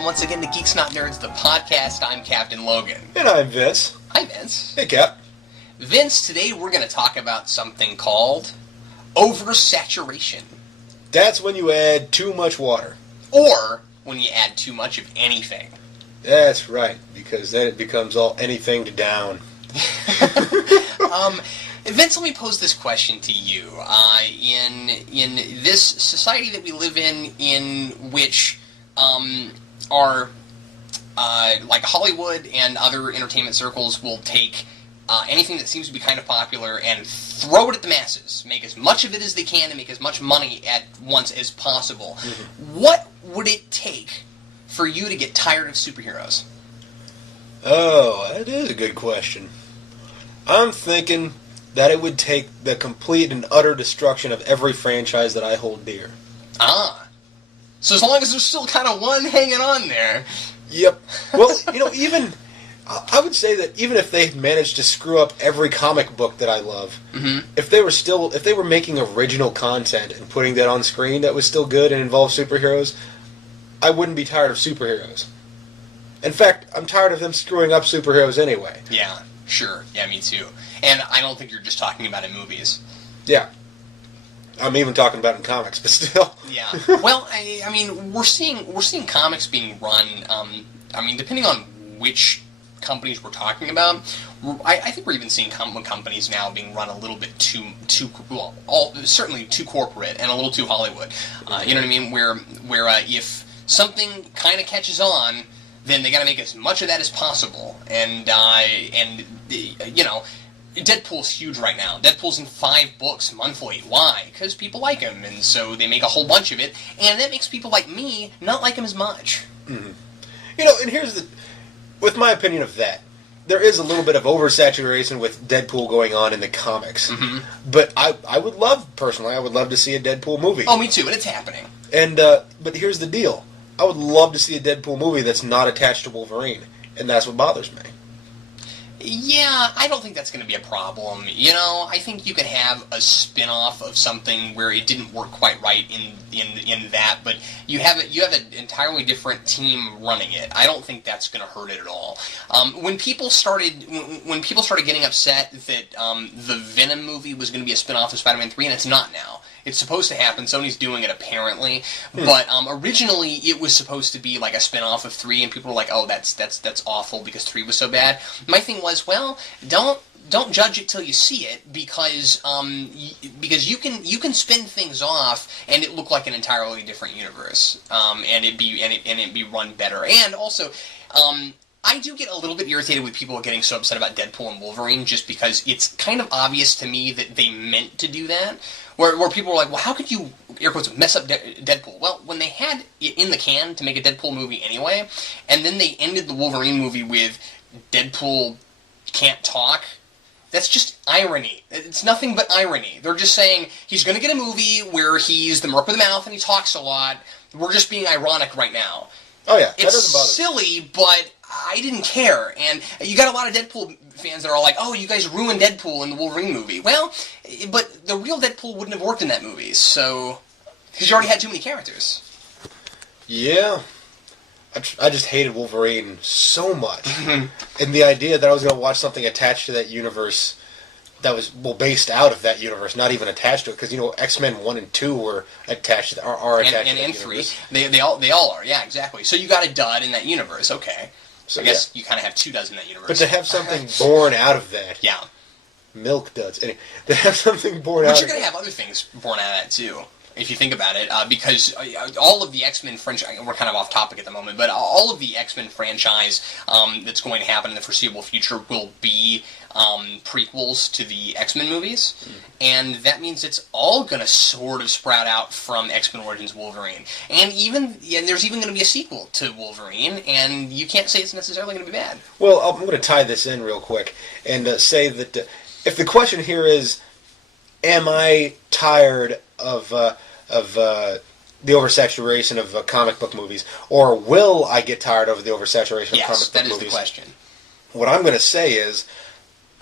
welcome once again to Geeks Not Nerds, the podcast. I'm Captain Logan. And I'm Vince. Hi, Vince. Hey, Cap. Vince, today we're going to talk about something called oversaturation. That's when you add too much water. Or when you add too much of anything. That's right, because then it becomes all anything to down. Vince, let me pose this question to you. In this society that we live in which are like Hollywood and other entertainment circles will take anything that seems to be kind of popular and throw it at the masses, make as much of it as they can, and make as much money at once as possible. Mm-hmm. What would it take for you to get tired of superheroes? Oh, that is a good question. I'm thinking that it would take the complete and utter destruction of every franchise that I hold dear. Ah. So as long as there's still kind of one hanging on there. Yep. Well, even I would say that even if they managed to screw up every comic book that I love, mm-hmm. if they were making original content and putting that on screen that was still good and involved superheroes, I wouldn't be tired of superheroes. In fact, I'm tired of them screwing up superheroes anyway. Yeah, sure. Yeah, me too. And I don't think you're just talking about in movies. Yeah. I'm even talking about in comics, but still. Yeah. Well, I mean, we're seeing comics being run. Depending on which companies we're talking about, I think we're even seeing companies now being run a little bit too certainly too corporate and a little too Hollywood. You know what I mean? Where if something kind of catches on, then they got to make as much of that as possible. And Deadpool's huge right now. Deadpool's in 5 books monthly. Why? Because people like him, and so they make a whole bunch of it, and that makes people like me not like him as much. Mm-hmm. And with my opinion of that, there is a little bit of oversaturation with Deadpool going on in the comics. Mm-hmm. But I would love to see a Deadpool movie. Oh, me too, and it's happening. And but here's the deal. I would love to see a Deadpool movie that's not attached to Wolverine, and that's what bothers me. Yeah, I don't think that's going to be a problem. I think you could have a spin-off of something where it didn't work quite right in that, but you have an entirely different team running it. I don't think that's going to hurt it at all. When people started getting upset that the Venom movie was going to be a spin-off of Spider-Man 3, and it's not now. It's supposed to happen. Sony's doing it apparently, but originally it was supposed to be like a spin-off of 3, and people were like, "Oh, that's awful because 3 was so bad." My thing was, well, don't judge it till you see it because you can spin things off and it look like an entirely different universe, and it be run better. And also, I do get a little bit irritated with people getting so upset about Deadpool and Wolverine just because it's kind of obvious to me that they meant to do that. Where people were like, well, how could you, air quotes, mess up Deadpool? Well, when they had it in the can to make a Deadpool movie anyway, and then they ended the Wolverine movie with Deadpool can't talk, that's just irony. It's nothing but irony. They're just saying he's going to get a movie where he's the merc with the mouth and he talks a lot. We're just being ironic right now. Oh, yeah. It's silly, but I didn't care. And you got a lot of Deadpool fans that are like, oh, you guys ruined Deadpool in the Wolverine movie. Well, but the real Deadpool wouldn't have worked in that movie, so... because you already had too many characters. Yeah. I just hated Wolverine so much. And the idea that I was going to watch something attached to that universe that was, based out of that universe, not even attached to it, because, X-Men 1 and 2 were attached to, are attached to that and universe. 3. They all are, yeah, exactly. So you got a dud in that universe, okay. So I guess you kind of have 2 duds in that universe. But to have something born out of that. Yeah. Milk duds. Anyway, to have something born out of that. But you're going to have other things born out of that, too, if you think about it, because all of the X-Men franchise, we're kind of off topic at the moment, but all of the X-Men franchise that's going to happen in the foreseeable future will be prequels to the X-Men movies, and that means it's all going to sort of sprout out from X-Men Origins Wolverine. And there's even going to be a sequel to Wolverine, and you can't say it's necessarily going to be bad. Well, I'm going to tie this in real quick and say that if the question here is, am I tired of the oversaturation of comic book movies, or will I get tired of the oversaturation of comic book movies? Yes, that is the question. What I'm going to say is,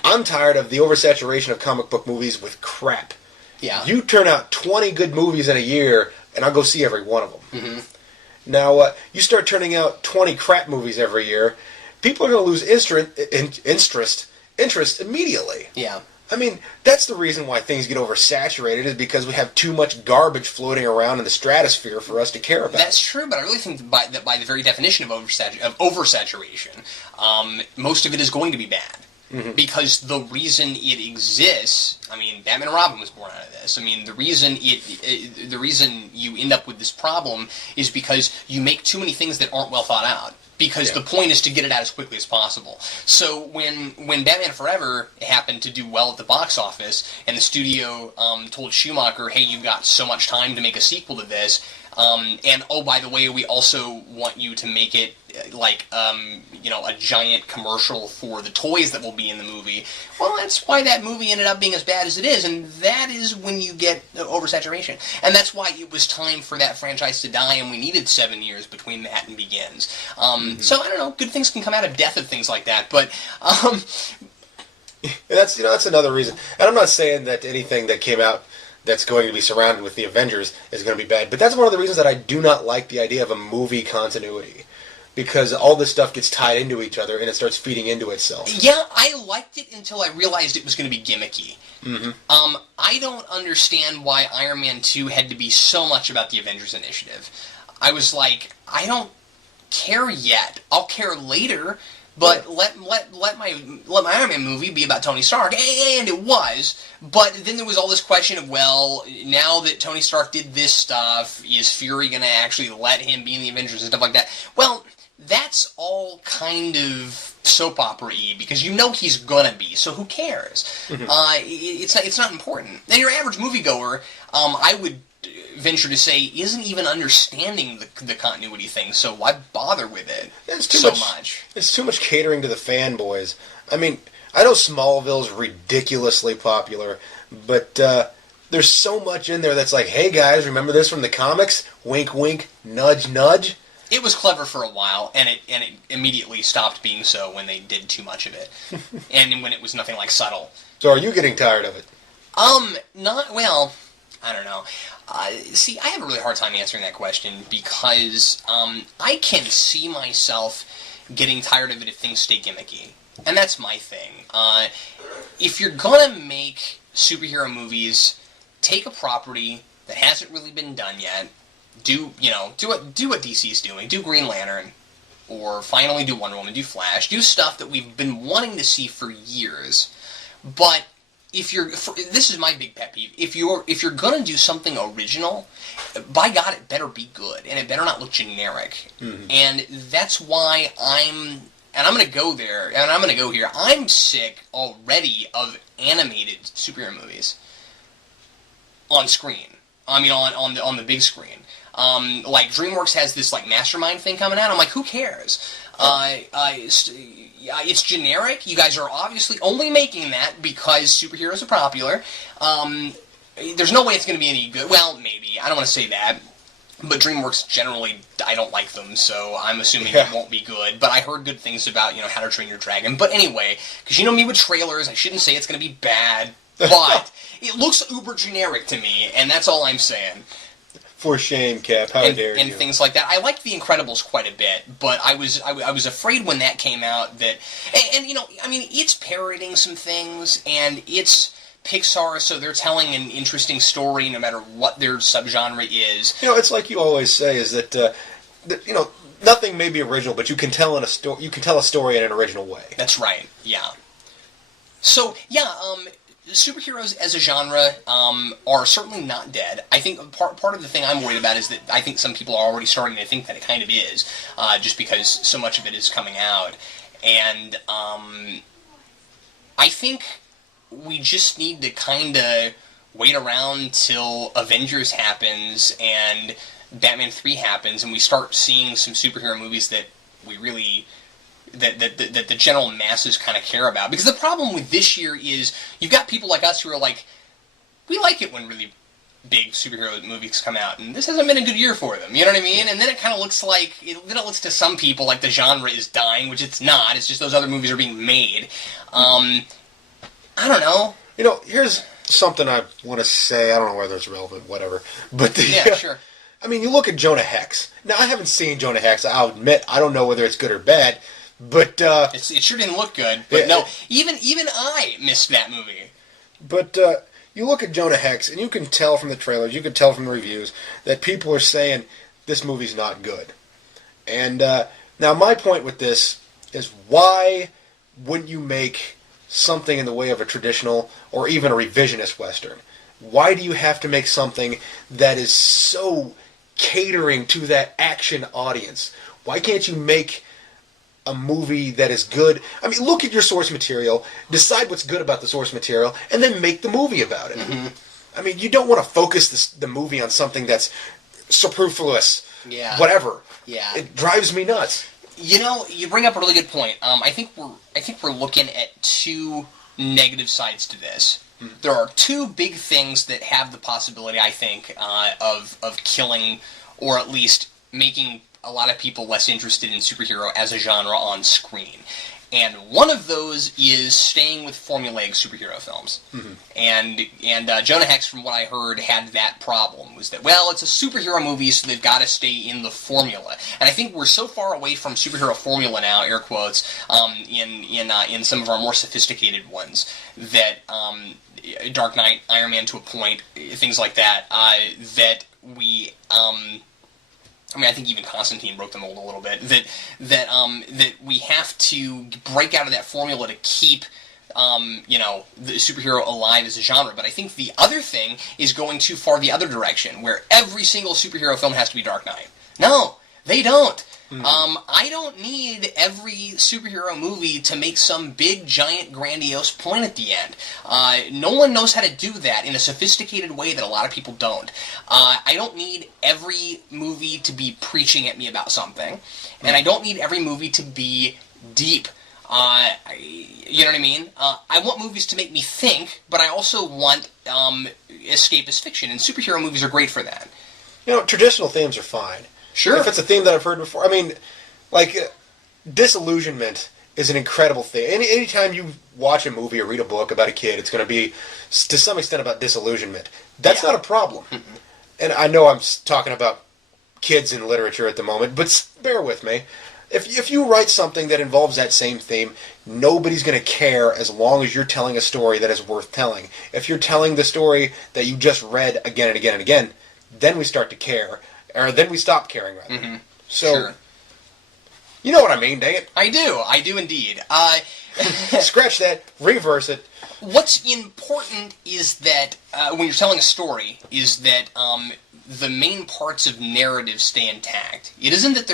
I'm tired of the oversaturation of comic book movies with crap. Yeah. You turn out 20 good movies in a year, and I'll go see every one of them. Mm-hmm. Now, you start turning out 20 crap movies every year, people are going to lose interest immediately. Yeah. I mean, that's the reason why things get oversaturated, is because we have too much garbage floating around in the stratosphere for us to care about. That's true, but I really think that by the very definition of oversaturation, most of it is going to be bad. Mm-hmm. Because the reason it exists, I mean, Batman and Robin was born out of this. I mean, the reason the reason you end up with this problem is because you make too many things that aren't well thought out. Because the point is to get it out as quickly as possible. So when Batman Forever happened to do well at the box office, and the studio told Schumacher, "Hey, you've got so much time to make a sequel to this, and oh, by the way, we also want you to make it like a giant commercial for the toys that will be in the movie." Well, that's why that movie ended up being as bad as it is, and that is when you get oversaturation. And that's why it was time for that franchise to die, and we needed 7 years between that and Begins. So, I don't know, good things can come out of death of things like that, but... that's another reason. And I'm not saying that anything that came out that's going to be surrounded with the Avengers is going to be bad, but that's one of the reasons that I do not like the idea of a movie continuity. Because all this stuff gets tied into each other and it starts feeding into itself. Yeah, I liked it until I realized it was going to be gimmicky. Mm-hmm. I don't understand why Iron Man 2 had to be so much about the Avengers Initiative. I was like, I don't care yet. I'll care later, but let my Iron Man movie be about Tony Stark, and it was. But then there was all this question of, well, now that Tony Stark did this stuff, is Fury going to actually let him be in the Avengers and stuff like that? Well, that's all kind of soap opera-y, because you know he's gonna be, so who cares? Mm-hmm. It's not important. And your average moviegoer, I would venture to say, isn't even understanding the continuity thing, so why bother with it much? It's too much catering to the fanboys. I mean, I know Smallville's ridiculously popular, but there's so much in there that's like, hey guys, remember this from the comics? Wink wink, nudge nudge. It was clever for a while, and it immediately stopped being so when they did too much of it, and when it was nothing like subtle. So are you getting tired of it? Not, well, I don't know. See, I have a really hard time answering that question, because I can see myself getting tired of it if things stay gimmicky, and that's my thing. If you're gonna make superhero movies, take a property that hasn't really been done yet, do what DC's doing. Do Green Lantern, or finally do Wonder Woman, do Flash, do stuff that we've been wanting to see for years. But this is my big pet peeve. If you're gonna do something original, by God, it better be good, and it better not look generic. Mm-hmm. And that's why I'm gonna go there, and I'm gonna go here. I'm sick already of animated superhero movies on screen. I mean, on the big screen. Like DreamWorks has this like Mastermind thing coming out. I'm like, who cares? It's generic. You guys are obviously only making that because superheroes are popular. There's no way it's going to be any good. Well, maybe. I don't want to say that. But DreamWorks generally, I don't like them, so I'm assuming it won't be good. But I heard good things about, How to Train Your Dragon. But anyway, because you know me with trailers, I shouldn't say it's going to be bad. But it looks uber generic to me, and that's all I'm saying. For shame, Cap. How dare you? And things like that. I liked The Incredibles quite a bit, but I was afraid when that came out that... And it's parroting some things, and it's Pixar, so they're telling an interesting story no matter what their subgenre is. It's like you always say, is that, nothing may be original, but you can tell a story in an original way. That's right, yeah. So, yeah, superheroes as a genre are certainly not dead. I think part of the thing I'm worried about is that I think some people are already starting to think that it kind of is, just because so much of it is coming out. And I think we just need to kind of wait around till Avengers happens and Batman 3 happens, and we start seeing some superhero movies that we really... That the general masses kind of care about. Because the problem with this year is you've got people like us who are like, we like it when really big superhero movies come out, and this hasn't been a good year for them, you know what I mean? And then it kind of looks like, then it looks to some people like the genre is dying, which it's not, it's just those other movies are being made. I don't know. Here's something I want to say, I don't know whether it's relevant, whatever, but yeah, sure. I mean, you look at Jonah Hex. Now, I haven't seen Jonah Hex. I'll admit, I don't know whether it's good or bad, but... it sure didn't look good, but no, even I missed that movie. But you look at Jonah Hex, and you can tell from the trailers, you can tell from the reviews, that people are saying, this movie's not good. And now my point with this is, why wouldn't you make something in the way of a traditional or even a revisionist Western? Why do you have to make something that is so catering to that action audience? Why can't you make a movie that is good? I mean, look at your source material, decide what's good about the source material, and then make the movie about it. Mm-hmm. I mean, you don't want to focus the movie on something that's superfluous, whatever. Yeah. It drives me nuts. You know, you bring up a really good point. I think we're looking at two negative sides to this. There are two big things that have the possibility, I think, of killing, or at least making a lot of people less interested in superhero as a genre on screen. And one of those is staying with formulaic superhero films. Mm-hmm. And Jonah Hex, from what I heard, had that problem. Was that, well, it's a superhero movie, so they've got to stay in the formula. And I think we're so far away from superhero formula now, air quotes, in some of our more sophisticated ones, that Dark Knight, Iron Man to a point, things like that, that we... I mean, I think even Constantine broke the mold a little bit. That we have to break out of that formula to keep, the superhero alive as a genre. But I think the other thing is going too far the other direction, where every single superhero film has to be Dark Knight. No, they don't. Mm-hmm. I don't need every superhero movie to make some big, giant, grandiose point at the end. No one knows how to do that in a sophisticated way that a lot of people don't. I don't need every movie to be preaching at me about something, and I don't need every movie to be deep. You know what I mean? I want movies to make me think, but I also want escapist fiction, and superhero movies are great for that. You know, traditional themes are fine. Sure. If it's a theme that I've heard before. I mean, like, disillusionment is an incredible thing. Anytime you watch a movie or read a book about a kid, it's going to be, to some extent, about disillusionment. That's not a problem. Mm-hmm. And I know I'm talking about kids in literature at the moment, but bear with me. If you write something that involves that same theme, nobody's going to care as long as you're telling a story that is worth telling. If you're telling the story that you just read again and again and again, then we start to care. Or then we stop caring, rather. Mm-hmm. So, sure. You know what I mean, dang it. I do indeed. Scratch that, reverse it. What's important is that, when you're telling a story, is that the main parts of narrative stay intact. It isn't that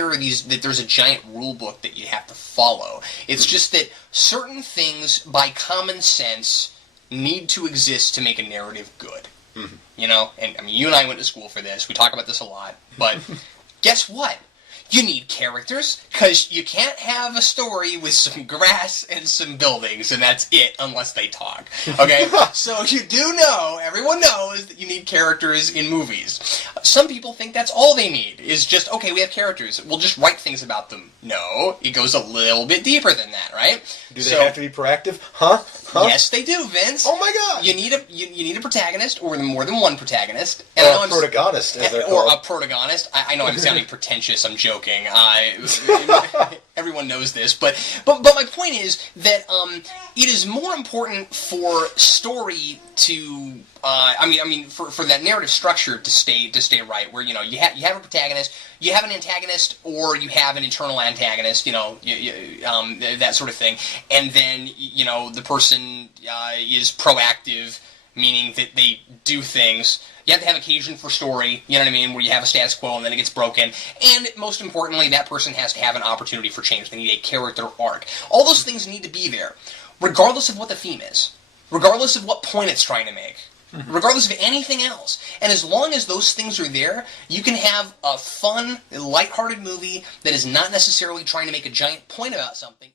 there's a giant rule book that you have to follow. It's just that certain things, by common sense, need to exist to make a narrative good. Mm-hmm. You know, and I mean, you and I went to school for this. We talk about this a lot. But guess what? You need characters, because you can't have a story with some grass and some buildings, and that's it, unless they talk. Okay? So you do know, everyone knows, that you need characters in movies. Some people think that's all they need, is just, okay, we have characters, we'll just write things about them. No, it goes a little bit deeper than that, right? Do they have to be proactive? Huh? Yes, they do, Vince. Oh my God! You need a protagonist, or more than one protagonist. And or a protagonist, as they're called. Or a protagonist. I know I'm sounding pretentious, I'm joking. Everyone knows this, but my point is that it is more important for story to for that narrative structure to stay right, where you have a protagonist, you have an antagonist, or you have an internal antagonist, that sort of thing, and then the person is proactive, meaning that they do things. You have to have occasion for story, you know what I mean, where you have a status quo and then it gets broken. And most importantly, that person has to have an opportunity for change. They need a character arc. All those things need to be there, regardless of what the theme is, regardless of what point it's trying to make, regardless of anything else. And as long as those things are there, you can have a fun, lighthearted movie that is not necessarily trying to make a giant point about something.